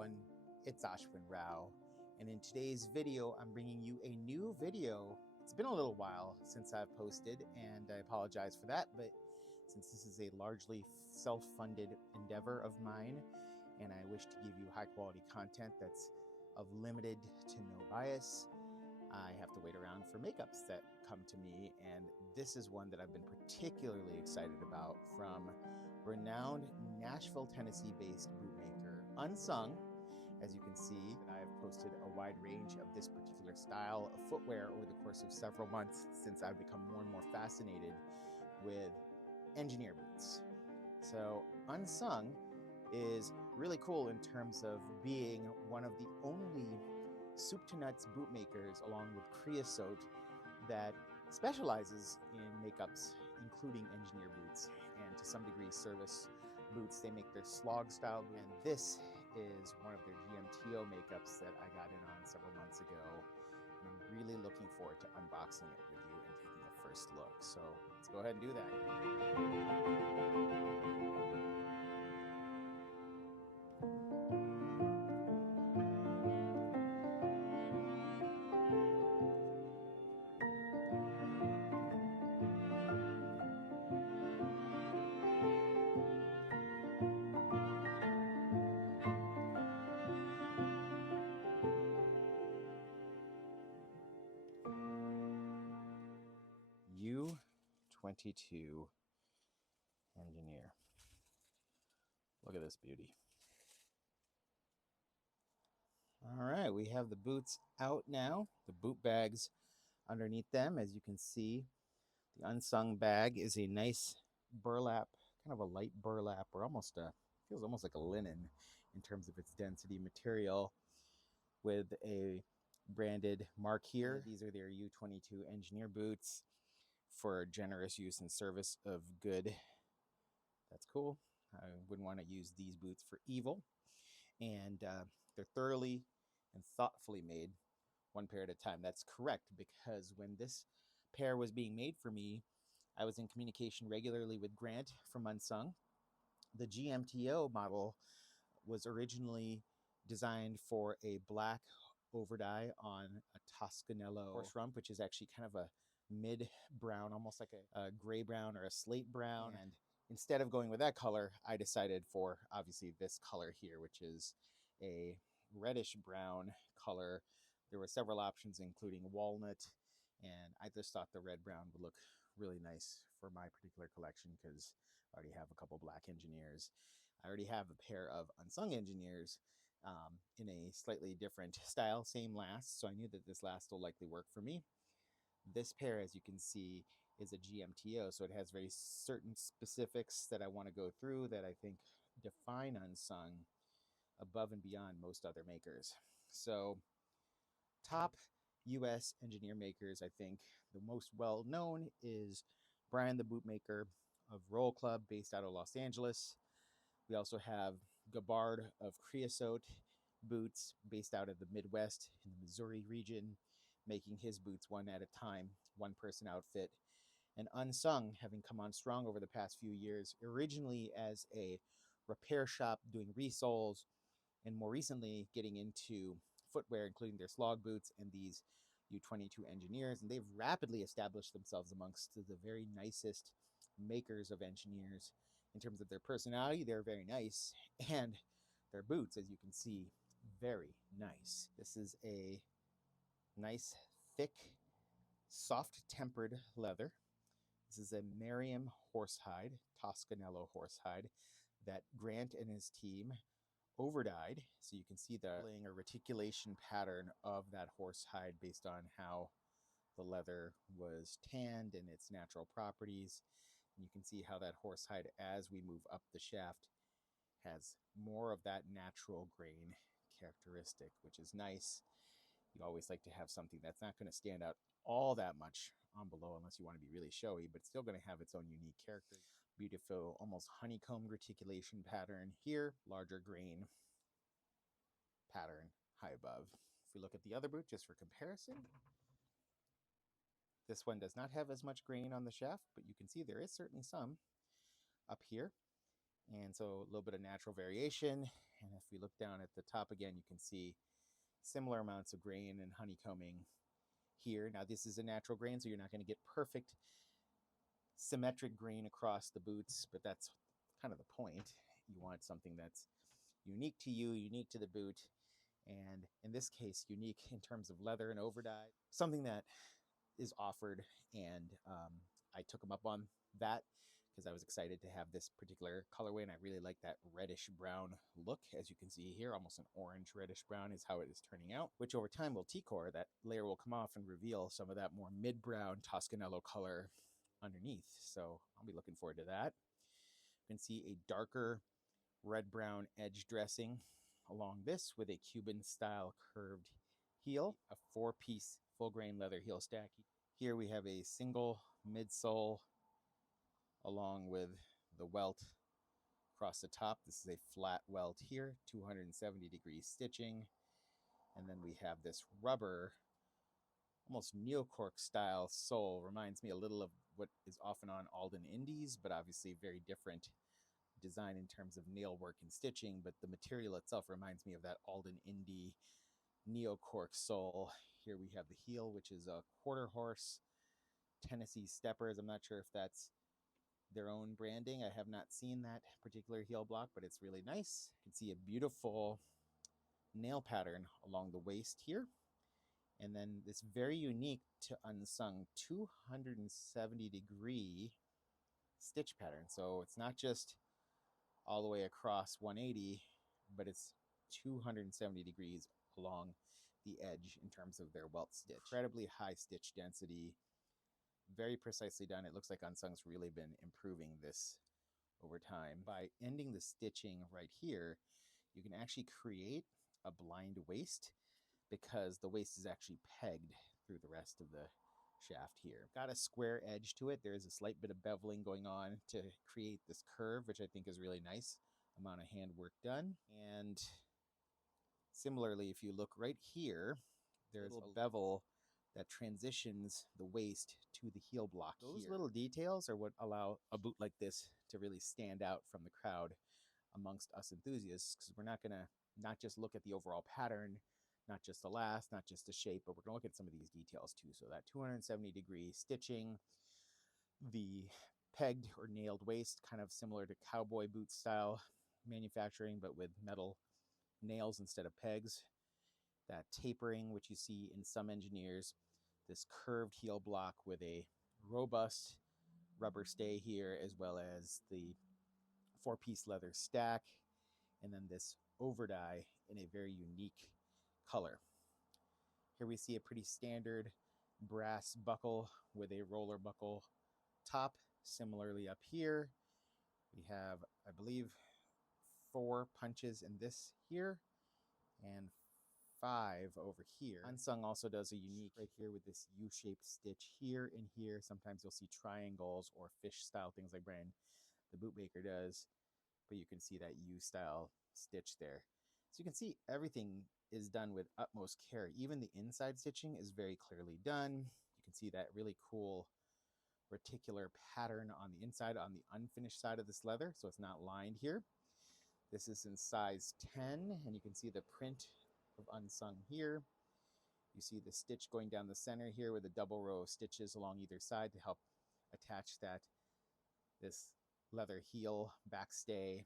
everyone, it's Ashwin Rao, and in today's video I'm bringing you a new video. It's been a little while since I've posted, and I apologize for that, but since this is a largely self-funded endeavor of mine and I wish to give you high quality content that's of limited to no bias, I have to wait around for makeups that come to me, and this is one that I've been particularly excited about from renowned Nashville, Tennessee-based bootmaker Unsung. As you can see, I've posted a wide range of this particular style of footwear over the course of several months since I've become more and more fascinated with engineer boots. So Unsung is really cool in terms of being one of the only soup to nuts bootmakers, along with Kreosote, that specializes in makeups, including engineer boots and to some degree service boots. They make their slog style, and this is one of their GMTO makeups that I got in on several months ago. And I'm really looking forward to unboxing it with you and taking a first look. So let's go ahead and do that. U22 engineer. Look at this beauty. All right, we have the boots out now, the boot bags underneath them. As you can see, the Unsung bag is a nice burlap, kind of a light burlap, or almost feels almost like a linen in terms of its density material, with a branded mark here. These are their U22 engineer boots for generous use and service of good. That's cool. I wouldn't want to use these boots for evil. And they're thoroughly and thoughtfully made, one pair at a time. That's correct, because when this pair was being made for me, I was in communication regularly with Grant from Unsung. The GMTO model was originally designed for a black overdye on a Toscanello horse rump, which is actually kind of a mid-brown, almost like a gray brown or a slate brown. And instead of going with that color, I decided for obviously this color here, which is a reddish brown color. There were several options, including walnut, and I just thought the red brown would look really nice for my particular collection because I already have a couple black engineers. I already have a pair of Unsung engineers in a slightly different style, same last, so I knew that this last will likely work for me. This pair, as you can see, is a GMTO, so it has very certain specifics that I want to go through that I think define Unsung above and beyond most other makers. So top US engineer makers, I think the most well known is Brian the Bootmaker of Roll Club, based out of Los Angeles. We also have Gabbard of Kreosote boots, based out of the Midwest in the Missouri region, making his boots one at a time, one person outfit. And Unsung, having come on strong over the past few years, originally as a repair shop doing resoles, and more recently getting into footwear, including their slog boots and these U22 engineers. And they've rapidly established themselves amongst the very nicest makers of engineers. In terms of their personality, they're very nice, and their boots, as you can see, very nice. This is a nice, thick, soft-tempered leather. This is a Merriam horsehide, Toscanello horsehide, that Grant and his team overdyed. So you can see the or reticulation pattern of that horsehide based on how the leather was tanned and its natural properties. And you can see how that horsehide, as we move up the shaft, has more of that natural grain characteristic, which is nice. You always like to have something that's not going to stand out all that much on below unless you want to be really showy, but it's still going to have its own unique character. Beautiful, almost honeycomb reticulation pattern here, larger grain pattern high above. If we look at the other boot just for comparison, this one does not have as much grain on the shaft, but you can see there is certainly some up here. And so a little bit of natural variation. And if we look down at the top again, you can see similar amounts of grain and honeycombing here. Now this is a natural grain, so you're not going to get perfect symmetric grain across the boots, but that's kind of the point. You want something that's unique to you, unique to the boot, and in this case, unique in terms of leather and overdye. Something that is offered, and I took them up on that because I was excited to have this particular colorway, and I really like that reddish brown look. As you can see here, almost an orange reddish brown is how it is turning out, which over time will T-core. That layer will come off and reveal some of that more mid-brown Toscanello color underneath. So I'll be looking forward to that. You can see a darker red-brown edge dressing along this with a Cuban style curved heel, a 4-piece full grain leather heel stack. Here we have a single midsole along with the welt across the top. This is a flat welt here, 270-degree stitching. And then we have this rubber, almost neocork style sole. Reminds me a little of what is often on Alden Indies, but obviously very different design in terms of nail work and stitching. But the material itself reminds me of that Alden Indie neocork sole. Here we have the heel, which is a quarter horse Tennessee Steppers. I'm not sure if that's their own branding. I have not seen that particular heel block, but it's really nice. You can see a beautiful nail pattern along the waist here. And then this very unique to Unsung 270-degree stitch pattern. So it's not just all the way across 180, but it's 270 degrees along the edge in terms of their welt stitch. Incredibly high stitch density, very precisely done. It looks like Unsung's really been improving this over time. By ending the stitching right here, you can actually create a blind waist because the waist is actually pegged through the rest of the shaft here. Got a square edge to it. There's a slight bit of beveling going on to create this curve, which I think is really nice. Amount of handwork done. And similarly, if you look right here, there's a bevel that transitions the waist to the heel block. Those little details are what allow a boot like this to really stand out from the crowd amongst us enthusiasts, because we're not going to not just look at the overall pattern, not just the last, not just the shape, but we're going to look at some of these details too. So that 270-degree stitching, the pegged or nailed waist, kind of similar to cowboy boot style manufacturing, but with metal nails instead of pegs. That tapering, which you see in some engineers, this curved heel block with a robust rubber stay here, as well as the 4-piece leather stack, and then this overdye in a very unique color. Here we see a pretty standard brass buckle with a roller buckle top. Similarly up here, we have, I believe, 4 punches in this here and 5 over here. Unsung also does a unique right here with this U-shaped stitch here and here. Sometimes you'll see triangles or fish style things like Brian the bootmaker does, but you can see that U-style stitch there. So you can see everything is done with utmost care. Even the inside stitching is very clearly done. You can see that really cool reticular pattern on the inside, on the unfinished side of this leather, so it's not lined here. This is in size 10, and you can see the print of Unsung here. You see the stitch going down the center here with a double row of stitches along either side to help attach this leather heel backstay.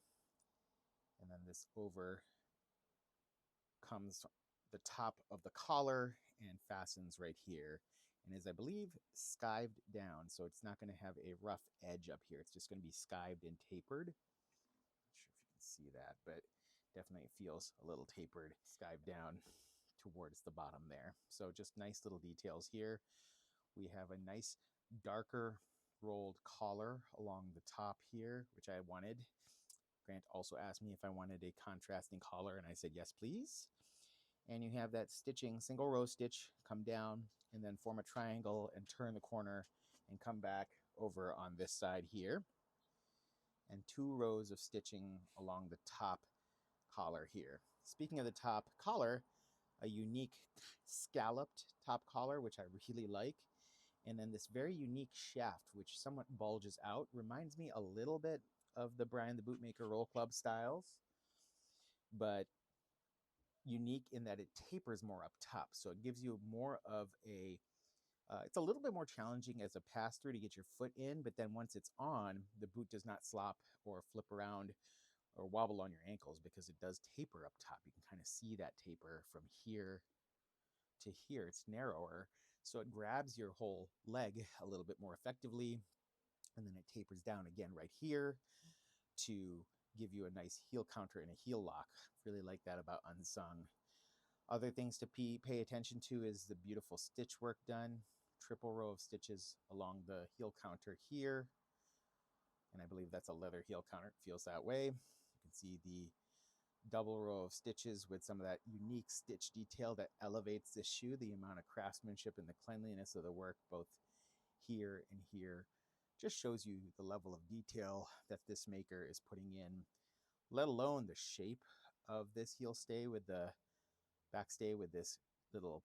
And then this over comes the top of the collar and fastens right here, and is, I believe, skived down, so it's not going to have a rough edge up here. It's just going to be skived and tapered. Not sure if you can see that, but definitely feels a little tapered, skived down towards the bottom there. So just nice little details here. We have a nice darker rolled collar along the top here, which I wanted. Grant also asked me if I wanted a contrasting collar, and I said yes please. And you have that stitching, single row stitch, come down and then form a triangle and turn the corner and come back over on this side here. And 2 rows of stitching along the top collar here. Speaking of the top collar, a unique scalloped top collar, which I really like. And then this very unique shaft, which somewhat bulges out, reminds me a little bit of the Brian the Bootmaker Roll Club styles. but unique in that it tapers more up top. So it gives you more of a, it's a little bit more challenging as a pass through to get your foot in, but then once it's on, the boot does not slop or flip around or wobble on your ankles because it does taper up top. You can kind of see that taper from here to here. It's narrower, so it grabs your whole leg a little bit more effectively, and then it tapers down again right here to give you a nice heel counter and a heel lock. Really like that about Unsung. Other things to pay attention to is the beautiful stitch work done. Triple row of stitches along the heel counter here. And I believe that's a leather heel counter. It feels that way. You can see the double row of stitches with some of that unique stitch detail that elevates this shoe, the amount of craftsmanship and the cleanliness of the work, both here and here, just shows you the level of detail that this maker is putting in, let alone the shape of this heel stay with the backstay with this little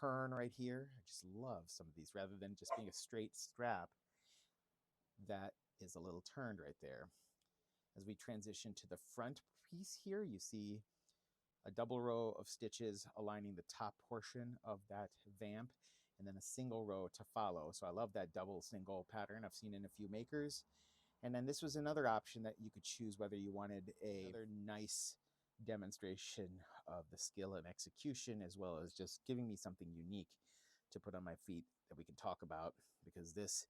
turn right here. I just love some of these rather than just being a straight strap that is a little turned right there. As we transition to the front piece here, you see a double row of stitches aligning the top portion of that vamp and then a single row to follow. So I love that double single pattern. I've seen in a few makers. And then this was another option that you could choose whether you wanted another nice demonstration of the skill and execution, as well as just giving me something unique to put on my feet that we can talk about, because this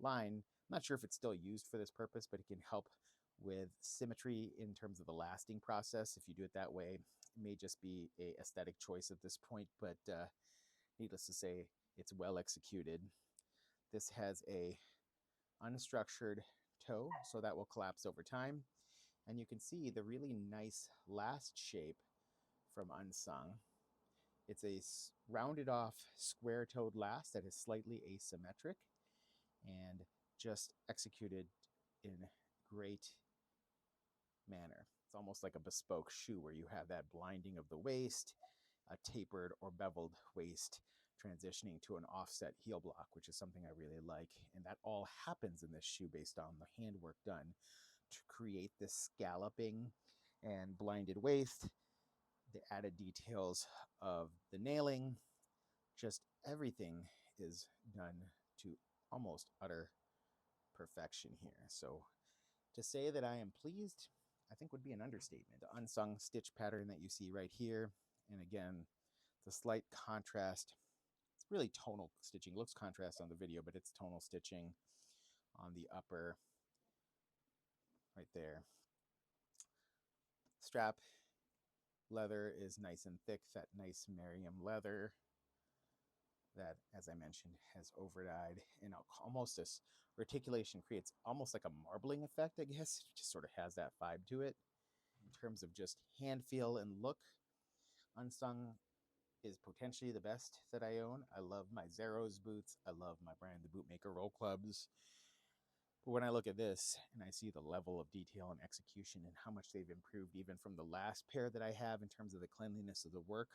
line, I'm not sure if it's still used for this purpose, but it can help with symmetry in terms of the lasting process. If you do it that way, it may just be a aesthetic choice at this point, but needless to say, it's well executed. This has a unstructured toe, so that will collapse over time. And you can see the really nice last shape from Unsung. It's a rounded off square-toed last that is slightly asymmetric and just executed in great manner. It's almost like a bespoke shoe where you have that blinding of the waist, a tapered or beveled waist, transitioning to an offset heel block, which is something I really like. And that all happens in this shoe based on the handwork done to create this scalloping and blinded waist, the added details of the nailing, just everything is done to almost utter perfection here. So to say that I am pleased, I think would be an understatement. The unsung stitch pattern that you see right here, and again, the slight contrast. It's really tonal stitching. It looks contrast on the video, but it's tonal stitching on the upper right there. Strap leather is nice and thick, that nice Merriam leather that, as I mentioned, has overdyed, and almost this reticulation creates almost like a marbling effect, I guess. It just sort of has that vibe to it. In terms of just hand feel and look, Unsung is potentially the best that I own. I love my Zeros boots. I love my brand, the Bootmaker roll clubs. But when I look at this and I see the level of detail and execution and how much they've improved even from the last pair that I have in terms of the cleanliness of the work,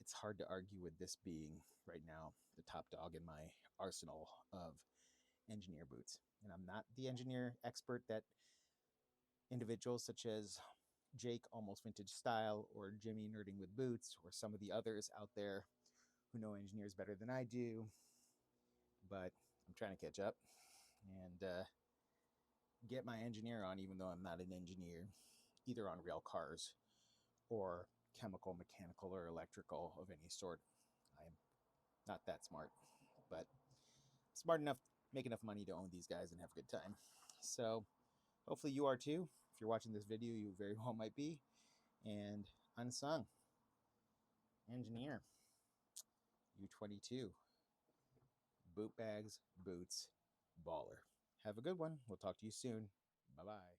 it's hard to argue with this being right now the top dog in my arsenal of engineer boots. And I'm not the engineer expert that individuals such as Jake, Almost Vintage Style, or Jimmy Nerding with Boots, or some of the others out there who know engineers better than I do. But I'm trying to catch up and get my engineer on, even though I'm not an engineer, either on rail cars or chemical, mechanical, or electrical of any sort. I'm not that smart, but smart enough, make enough money to own these guys and have a good time. So hopefully you are too. If you're watching this video, you very well might be. And Unsung engineer U22 boot bags, boots, baller. Have a good one. We'll talk to you soon. Bye bye.